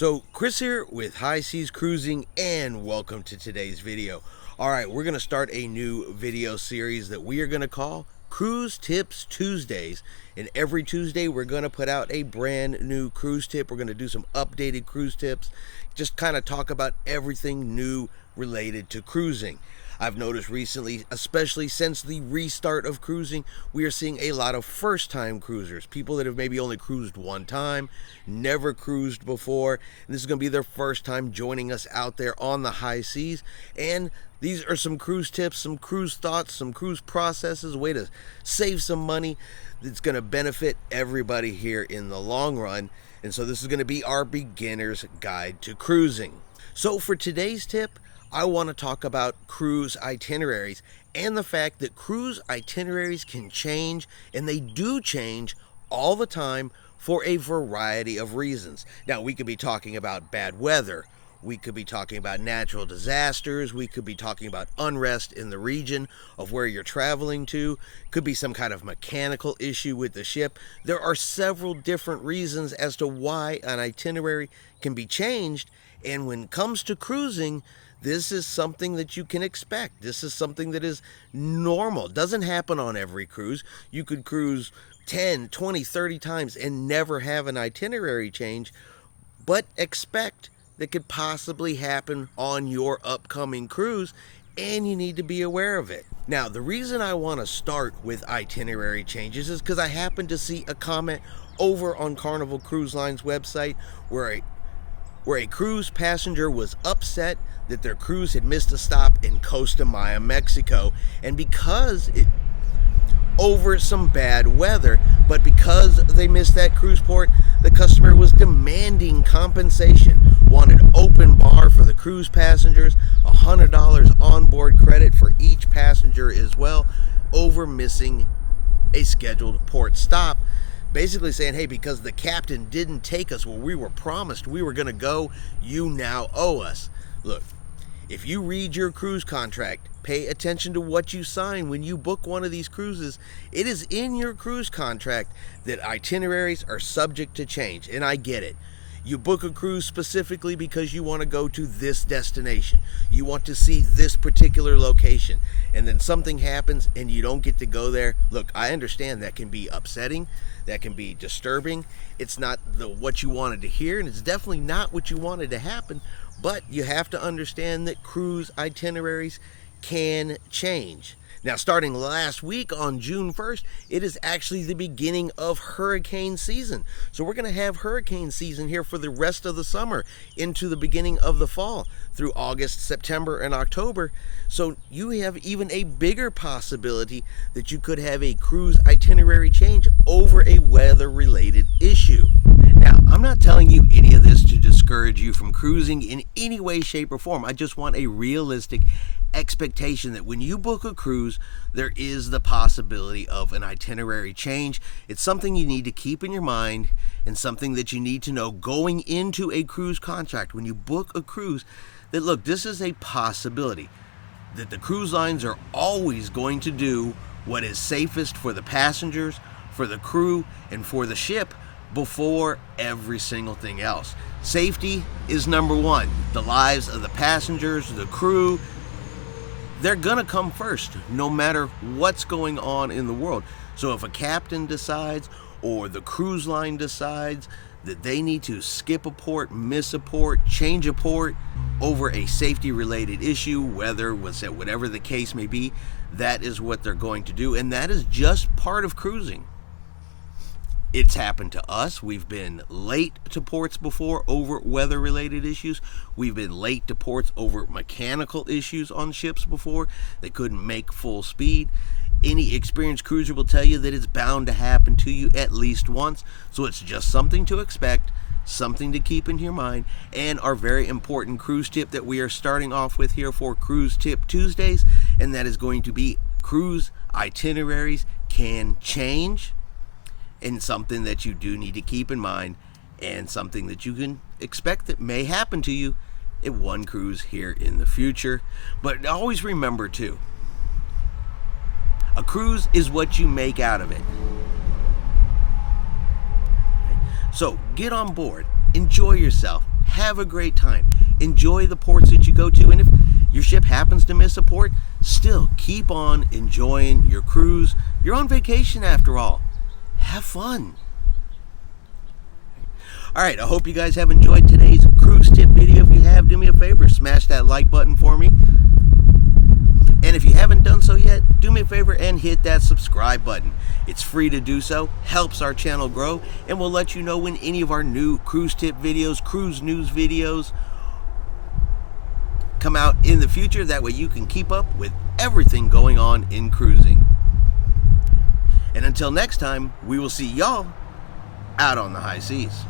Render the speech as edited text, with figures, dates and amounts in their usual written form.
So Chris here with High Seas Cruising, and welcome to today's video. Alright, we're going to start a new video series that we are going to call Cruise Tips Tuesdays. And every Tuesday we're going to put out a brand new cruise tip. We're going to do some updated cruise tips, just kind of talk about everything new related to cruising. I've noticed recently, especially since the restart of cruising, we are seeing a lot of first-time cruisers, people that have maybe only cruised one time, never cruised before, and this is going to be their first time joining us out there on the high seas. And these are some cruise tips, some cruise thoughts, some cruise processes, a way to save some money that's going to benefit everybody here in the long run. And so this is going to be our beginner's guide to cruising. So for today's tip, I want to talk about cruise itineraries and the fact that cruise itineraries can change, and they do change all the time for a variety of reasons. Now, we could be talking about bad weather, we could be talking about natural disasters, we could be talking about unrest in the region of where you're traveling to, could be some kind of mechanical issue with the ship. There are several different reasons as to why an itinerary can be changed, and when it comes to cruising, this is something that you can expect. This is something that is normal. It doesn't happen on every cruise. You could cruise 10, 20, 30 times and never have an itinerary change, but expect that could possibly happen on your upcoming cruise, and you need to be aware of it. Now, the reason I want to start with itinerary changes is because I happened to see a comment over on Carnival Cruise Line's website where a cruise passenger was upset that their cruise had missed a stop in Costa Maya, Mexico, and over some bad weather, but because they missed that cruise port, the customer was demanding compensation, wanted open bar for the cruise passengers, $100 onboard credit for each passenger as well, over missing a scheduled port stop. Basically saying, hey, because the captain didn't take us where we were promised we were going to go, you now owe us. Look, if you read your cruise contract, pay attention to what you sign when you book one of these cruises. It is in your cruise contract that itineraries are subject to change, and I get it. You book a cruise specifically because you want to go to this destination. You want to see this particular location, and then something happens and you don't get to go there. Look, I understand that can be upsetting. That can be disturbing. It's not what you wanted to hear, and it's definitely not what you wanted to happen, but you have to understand that cruise itineraries can change. Now, starting last week on June 1st, it is actually the beginning of hurricane season. So we're going to have hurricane season here for the rest of the summer into the beginning of the fall through August, September, and October. So you have even a bigger possibility that you could have a cruise itinerary change over a weather-related issue. Now, I'm not telling you any of this to discourage you from cruising in any way, shape, or form. I just want a realistic expectation that when you book a cruise, there is the possibility of an itinerary change. It's something you need to keep in your mind, and something that you need to know going into a cruise contract when you book a cruise, that look, this is a possibility, that the cruise lines are always going to do what is safest for the passengers, for the crew, and for the ship before every single thing else. Safety is number one. The lives of the passengers, the crew, they're gonna come first, no matter what's going on in the world. So if a captain decides, or the cruise line decides, that they need to skip a port, miss a port, change a port over a safety-related issue, whatever the case may be, that is what they're going to do, and that is just part of cruising. It's happened to us. We've been late to ports before over weather-related issues. We've been late to ports over mechanical issues on ships before. They couldn't make full speed. Any experienced cruiser will tell you that it's bound to happen to you at least once. So it's just something to expect, something to keep in your mind, and our very important cruise tip that we are starting off with here for Cruise Tip Tuesdays, and that is going to be cruise itineraries can change. And something that you do need to keep in mind, and something that you can expect that may happen to you at one cruise here in the future. But always remember too, a cruise is what you make out of it. So get on board, enjoy yourself, have a great time. Enjoy the ports that you go to, and if your ship happens to miss a port, still keep on enjoying your cruise. You're on vacation after all. Have fun. All right, I hope you guys have enjoyed today's cruise tip video. If you have, do me a favor, smash that like button for me. And if you haven't done so yet, do me a favor and hit that subscribe button. It's free to do so, helps our channel grow, and will let you know when any of our new cruise tip videos, cruise news videos come out in the future. That way you can keep up with everything going on in cruising. And until next time, we will see y'all out on the high seas.